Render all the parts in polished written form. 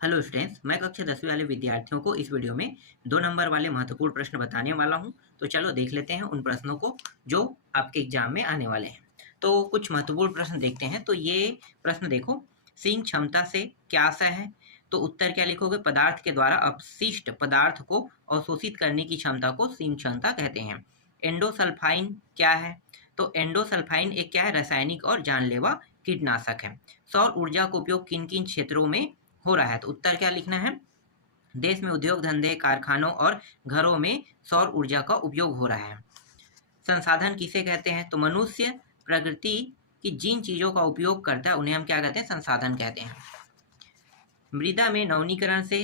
Hello students, मैं कक्षा 10वीं वाले विद्यार्थियों को इस वीडियो में 2 नंबर वाले महत्वपूर्ण प्रश्न बताने वाला हूं। तो चलो देख लेते हैं उन प्रश्नों को जो आपके एग्जाम में आने वाले हैं। तो कुछ महत्वपूर्ण प्रश्न देखते हैं। तो ये प्रश्न देखो, सींग क्षमता से क्या आशय है? तो उत्तर क्या लिखोगे? पदार्थ के द्वारा अपशिष्ट पदार्थ को अवशोषित करने की क्षमता को सींग क्षमता कहते हैं। एंडोसल्फाइन क्या है? तो एंडोसल्फाइन एक क्या है? रासायनिक और जानलेवा कीटनाशक है। सौर ऊर्जा का उपयोग किन किन क्षेत्रों में हो रहा है? तो उत्तर क्या लिखना है? देश में उद्योग धंधे, कारखानों और घरों में सौर ऊर्जा का उपयोग हो रहा है। संसाधन किसे कहते हैं? तो मनुष्य प्रकृति की जिन चीजों का उपयोग करता है उन्हें हम क्या कहते हैं? संसाधन कहते हैं। मृदा में नवीनीकरण से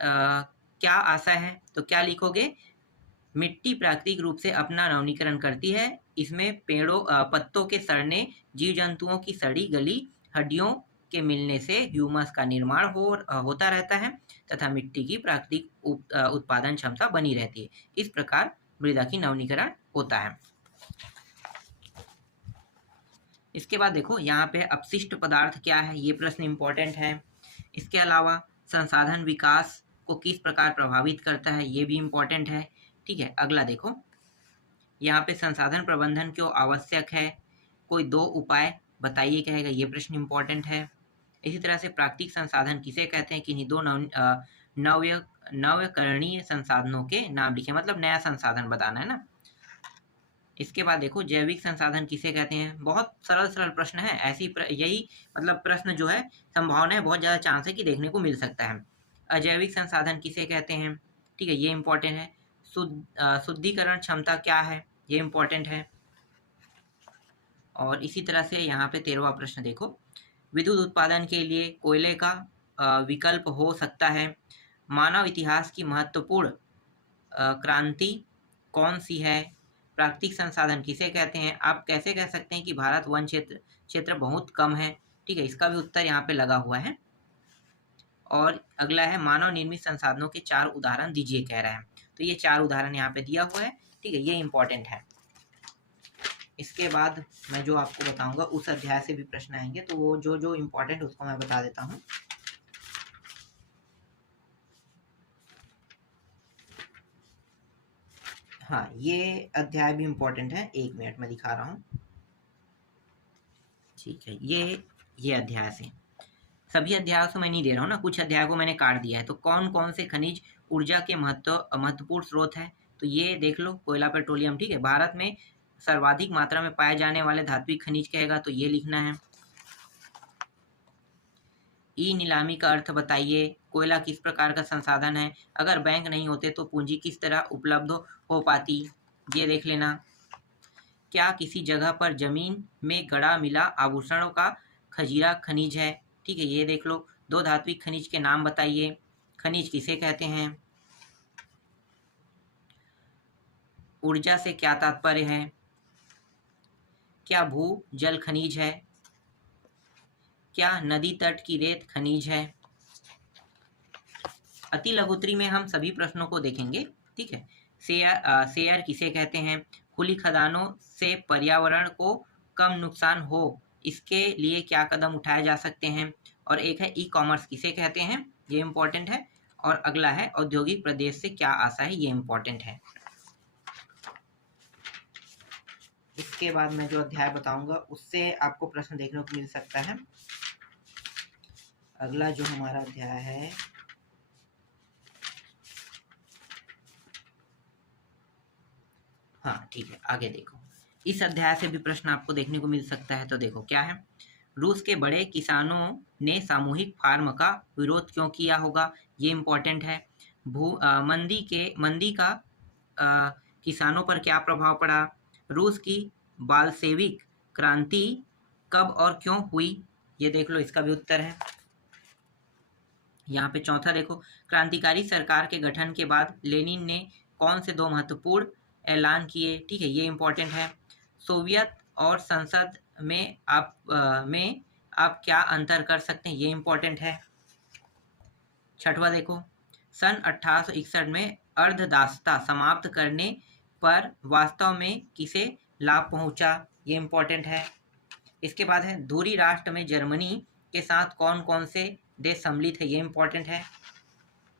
क्या आशा है? तो क्या लिखोगे? मिट्टी प्राकृतिक रूप से अपना नवीनीकरण करती है। इसमें पत्तों के सड़ने, जीव जंतुओं की सड़ी गली हड्डियों के मिलने से ह्यूमस का निर्माण होता रहता है तथा मिट्टी की प्राकृतिक उत्पादन क्षमता बनी रहती है। इस प्रकार मृदा की नवीनीकरण होता है। इसके बाद देखो, यहाँ पे अपशिष्ट पदार्थ क्या है, ये प्रश्न इंपॉर्टेंट है। इसके अलावा संसाधन विकास को किस प्रकार प्रभावित करता है, ये भी इंपॉर्टेंट है। ठीक है, अगला देखो, यहाँ पे संसाधन प्रबंधन क्यों आवश्यक है, कोई 2 उपाय बताइए कहेगा, ये प्रश्न इंपॉर्टेंट है। इसी तरह से प्राकृतिक संसाधन किसे कहते हैं, किन्हीं 2 नव्यकरणीय संसाधनों के नाम लिखे, मतलब नया संसाधन बताना है ना। इसके बाद देखो, जैविक संसाधन किसे कहते हैं? बहुत सरल सरल प्रश्न है। यही मतलब प्रश्न जो है, संभावना है, बहुत ज़्यादा चांस है कि देखने को मिल सकता है। अजैविक संसाधन किसे कहते हैं? ठीक है, ये इंपॉर्टेंट है। शुद्धिकरण क्षमता क्या है, ये इंपॉर्टेंट है। और इसी तरह से यहाँ पे 13वां प्रश्न देखो, विद्युत उत्पादन के लिए कोयले का विकल्प हो सकता है। मानव इतिहास की महत्वपूर्ण क्रांति कौन सी है? प्राकृतिक संसाधन किसे कहते हैं? आप कैसे कह सकते हैं कि भारत वन क्षेत्र बहुत कम है? ठीक है, इसका भी उत्तर यहाँ पे लगा हुआ है। और अगला है, मानव निर्मित संसाधनों के 4 उदाहरण दीजिए कह रहा है। तो ये 4 उदाहरण यहाँ पे दिया हुआ है। ठीक है, ये इंपॉर्टेंट है। इसके बाद मैं जो आपको बताऊंगा उस अध्याय से भी प्रश्न आएंगे, तो वो जो जो इंपॉर्टेंट उसको मैं बता देता हूँ। हाँ, ये अध्याय भी इंपॉर्टेंट है। 1 मिनट में दिखा रहा हूँ। ठीक है, ये अध्याय से, सभी अध्यायों से मैं नहीं दे रहा हूँ ना, कुछ अध्याय को मैंने काट दिया है। तो कौन कौन से खनिज ऊर्जा के महत्वपूर्ण स्रोत है? तो ये देख लो, कोयला, पेट्रोलियम। ठीक है, भारत में सर्वाधिक मात्रा में पाए जाने वाले धात्विक खनिज कहेगा, तो ये लिखना है। ई नीलामी का अर्थ बताइए। कोयला किस प्रकार का संसाधन है? अगर बैंक नहीं होते तो पूंजी किस तरह उपलब्ध हो पाती, ये देख लेना। क्या किसी जगह पर जमीन में गड़ा मिला आभूषणों का खजीरा खनिज है? ठीक है, ये देख लो। 2 धात्विक खनिज के नाम बताइए। खनिज किसे कहते हैं? ऊर्जा से क्या तात्पर्य है? क्या भू जल खनिज है? क्या नदी तट की रेत खनिज है? अति लघुत्री में हम सभी प्रश्नों को देखेंगे। ठीक है, शेयर किसे कहते हैं? खुली खदानों से पर्यावरण को कम नुकसान हो, इसके लिए क्या कदम उठाए जा सकते हैं? और एक है, ई कॉमर्स किसे कहते हैं? ये इंपॉर्टेंट है। और अगला है, औद्योगिक प्रदेश से क्या आशा है? ये इंपॉर्टेंट है। इसके बाद मैं जो अध्याय बताऊंगा उससे आपको प्रश्न देखने को मिल सकता है। अगला जो हमारा अध्याय है, हाँ ठीक है, आगे देखो। इस अध्याय से भी प्रश्न आपको देखने को मिल सकता है। तो देखो क्या है, रूस के बड़े किसानों ने सामूहिक फार्म का विरोध क्यों किया होगा? ये इंपॉर्टेंट है। मंदी का किसानों पर क्या प्रभाव पड़ा? रूस की बाल्शेविक क्रांति कब और क्यों हुई? ये देख लो, इसका भी उत्तर है। यहाँ पे चौथा देखो, क्रांतिकारी सरकार के गठन के बाद लेनिन ने कौन से 2 महत्वपूर्ण ऐलान किए? ठीक है, ये इंपॉर्टेंट है। सोवियत और संसद में आप क्या अंतर कर सकते हैं? ये इंपॉर्टेंट है। छठवां देखो, सन 1861 में अर्धदासता समाप्त करने पर वास्तव में किसे लाभ पहुंचा? ये इंपॉर्टेंट है। इसके बाद है, धुरी राष्ट्र में जर्मनी के साथ कौन कौन से देश सम्मिलित है, ये इम्पोर्टेंट है।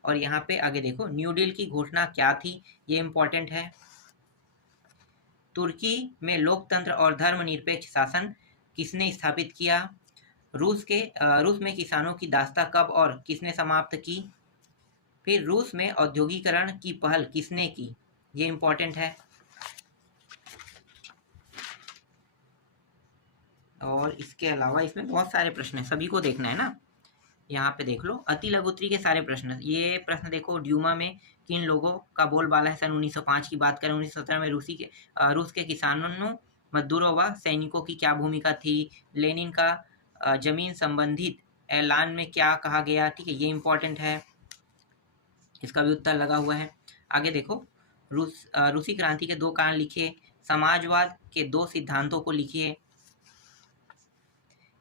और यहाँ पे आगे देखो, न्यू डील की घोषणा क्या थी, ये इम्पोर्टेंट है। तुर्की में लोकतंत्र और धर्मनिरपेक्ष शासन किसने स्थापित किया? रूस में किसानों की दास्तां कब और किसने समाप्त की? फिर रूस में औद्योगिकरण की पहल किसने की, ये इम्पोर्टेंट है। और इसके अलावा इसमें बहुत सारे प्रश्न हैं, सभी को देखना है ना। यहाँ पे देख लो, अति लघुत्री के सारे प्रश्न। ये प्रश्न देखो, ड्यूमा में किन लोगों का बोलबाला है? सन 1905 की बात करें, 1917 में रूस के किसानों, मजदूरों व सैनिकों की क्या भूमिका थी? लेनिन का जमीन संबंधित ऐलान में क्या कहा गया? ठीक है, ये इम्पोर्टेंट है, इसका भी उत्तर लगा हुआ है। आगे देखो, रूसी क्रांति के 2 कारण लिखिए। समाजवाद के 2 सिद्धांतों को लिखिए।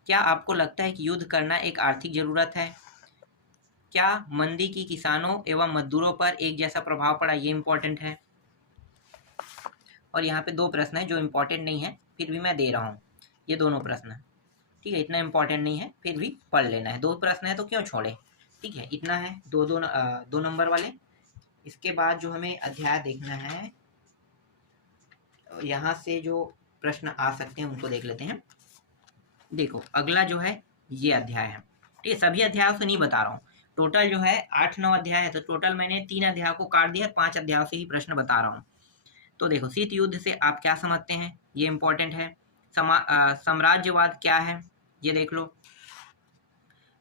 क्या आपको लगता है कि युद्ध करना एक आर्थिक जरूरत है? क्या मंदी की किसानों एवं मजदूरों पर एक जैसा प्रभाव पड़ा? ये इम्पोर्टेंट है। और यहाँ पे 2 प्रश्न है जो इम्पोर्टेंट नहीं है, फिर भी मैं दे रहा हूँ, ये दोनों प्रश्न। ठीक है, इतना इम्पोर्टेंट नहीं है, फिर भी पढ़ लेना है। 2 प्रश्न है तो क्यों छोड़े। ठीक है, इतना है, 2 नंबर वाले। इसके बाद जो हमें अध्याय देखना है, यहाँ से जो प्रश्न आ सकते हैं उनको देख लेते हैं। देखो, अगला जो है ये अध्याय है। ठीक है, सभी अध्यायों से नहीं बता रहा हूँ, टोटल जो है 8-9 अध्याय है, तो टोटल मैंने 3 अध्याय को काट दिया, 5 अध्यायों से ही प्रश्न बता रहा हूँ। तो देखो, शीत युद्ध से आप क्या समझते हैं, ये इंपॉर्टेंट है। साम्राज्यवाद क्या है, ये देख लो।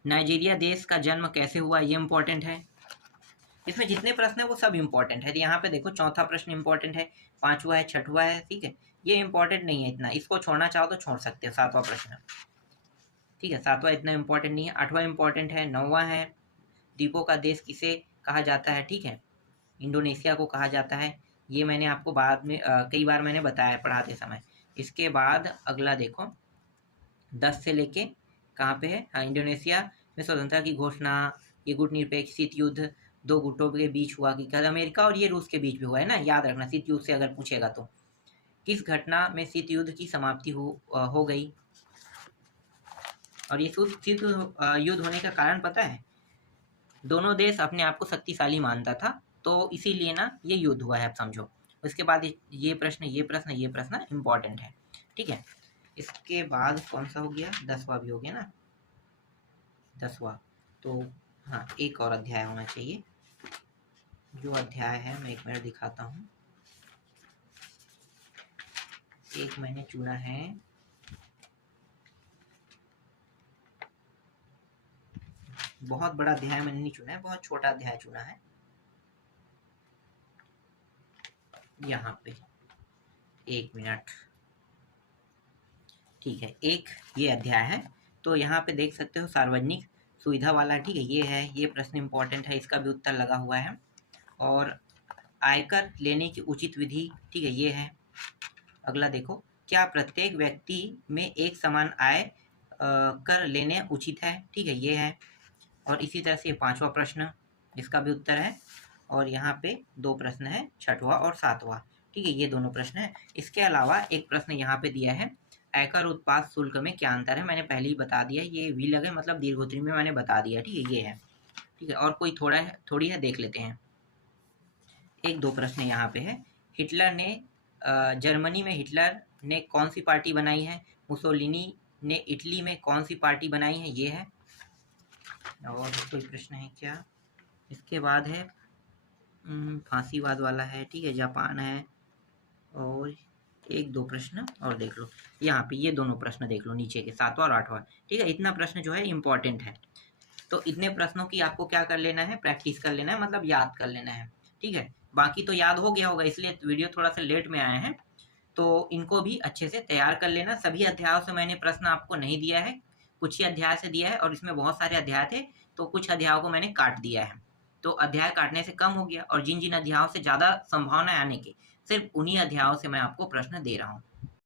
नाइजीरिया देश का जन्म कैसे हुआ, ये इंपॉर्टेंट है। इसमें जितने प्रश्न है वो सब इंपॉर्टेंट है। यहाँ पे देखो, 4था प्रश्न इंपॉर्टेंट है, 5वां है, 6वां है। ठीक है, ये इंपॉर्टेंट नहीं है इतना, इसको छोड़ना चाहो तो छोड़ सकते हो। 7वां प्रश्न, ठीक है, 7वां इतना इंपॉर्टेंट नहीं है। 8वां इंपॉर्टेंट है। 9वां है, द्वीपों का देश किसे कहा जाता है? ठीक है, इंडोनेशिया को कहा जाता है। ये मैंने आपको बाद में कई बार मैंने बताया पढ़ाते समय। इसके बाद अगला देखो, 10 से लेके कहाँ पे है? हाँ, इंडोनेशिया में स्वतंत्रता की घोषणा, ये गुटनिरपेक्ष शीत युद्ध 2 गुटों के बीच हुआ कि अमेरिका और ये रूस के बीच भी हुआ है ना, याद रखना शीत युद्ध से अगर पूछेगा तो। किस घटना में शीत युद्ध की समाप्ति हो गई? और ये शीत युद्ध होने का कारण पता है? दोनों देश अपने आप को शक्तिशाली मानता था, तो इसीलिए ना ये युद्ध हुआ है, आप समझो। उसके बाद ये प्रश्न इम्पोर्टेंट है। ठीक है, इसके बाद कौन सा हो गया? 10वां भी हो गया ना, 10वां। तो हाँ, एक और अध्याय होना चाहिए। जो अध्याय है मैं 1 मिनट दिखाता हूँ। एक मैंने चुना है, बहुत बड़ा अध्याय मैंने नहीं चुना है, बहुत छोटा अध्याय चुना है। यहाँ पे 1 मिनट, ठीक है, एक ये अध्याय है। तो यहाँ पे देख सकते हो, सार्वजनिक सुविधा वाला। ठीक है, ये है, ये प्रश्न इंपॉर्टेंट है, इसका भी उत्तर लगा हुआ है। और आयकर लेने की उचित विधि, ठीक है, ये है। अगला देखो, क्या प्रत्येक व्यक्ति में एक समान आय कर लेने उचित है? ठीक है, ये है। और इसी तरह से 5वां प्रश्न, इसका भी उत्तर है। और यहाँ पे 2 प्रश्न है, 6वां और 7वां। ठीक है, ये दोनों प्रश्न है। इसके अलावा एक प्रश्न यहाँ पे दिया है, आयकर उत्पाद शुल्क में क्या अंतर है? मैंने पहले ही बता दिया, ये वी लगे मतलब दीर्घोत्तरी में मैंने बता दिया। ठीक है, ये है। ठीक है, और कोई थोड़ी है, देख लेते हैं। 1-2 प्रश्न यहाँ पे है। हिटलर ने जर्मनी में हिटलर ने कौन सी पार्टी बनाई है? मुसोलिनी ने इटली में कौन सी पार्टी बनाई है? ये है। और कोई प्रश्न है क्या? इसके बाद है फांसीवाद वाला है। ठीक है, जापान है। और 1-2 प्रश्न और देख लो, यहाँ पे ये दोनों प्रश्न देख लो, नीचे के 7वां और 8वां। ठीक है, इतना प्रश्न जो है इम्पोर्टेंट है। तो इतने प्रश्नों की आपको क्या कर लेना है? प्रैक्टिस कर लेना है, मतलब याद कर लेना है। ठीक है, बाकी तो याद हो गया होगा, इसलिए वीडियो थोड़ा सा लेट में आया है, तो इनको भी अच्छे से तैयार कर लेना। सभी अध्यायों से मैंने प्रश्न आपको नहीं दिया है, कुछ ही अध्याय से दिया है, और इसमें बहुत सारे अध्याय थे, तो कुछ अध्यायों को मैंने काट दिया है। तो अध्याय काटने से कम हो गया, और जिन जिन अध्यायों से ज़्यादा संभावना आने की, सिर्फ उन्हीं अध्यायों से मैं आपको प्रश्न दे रहा हूँ।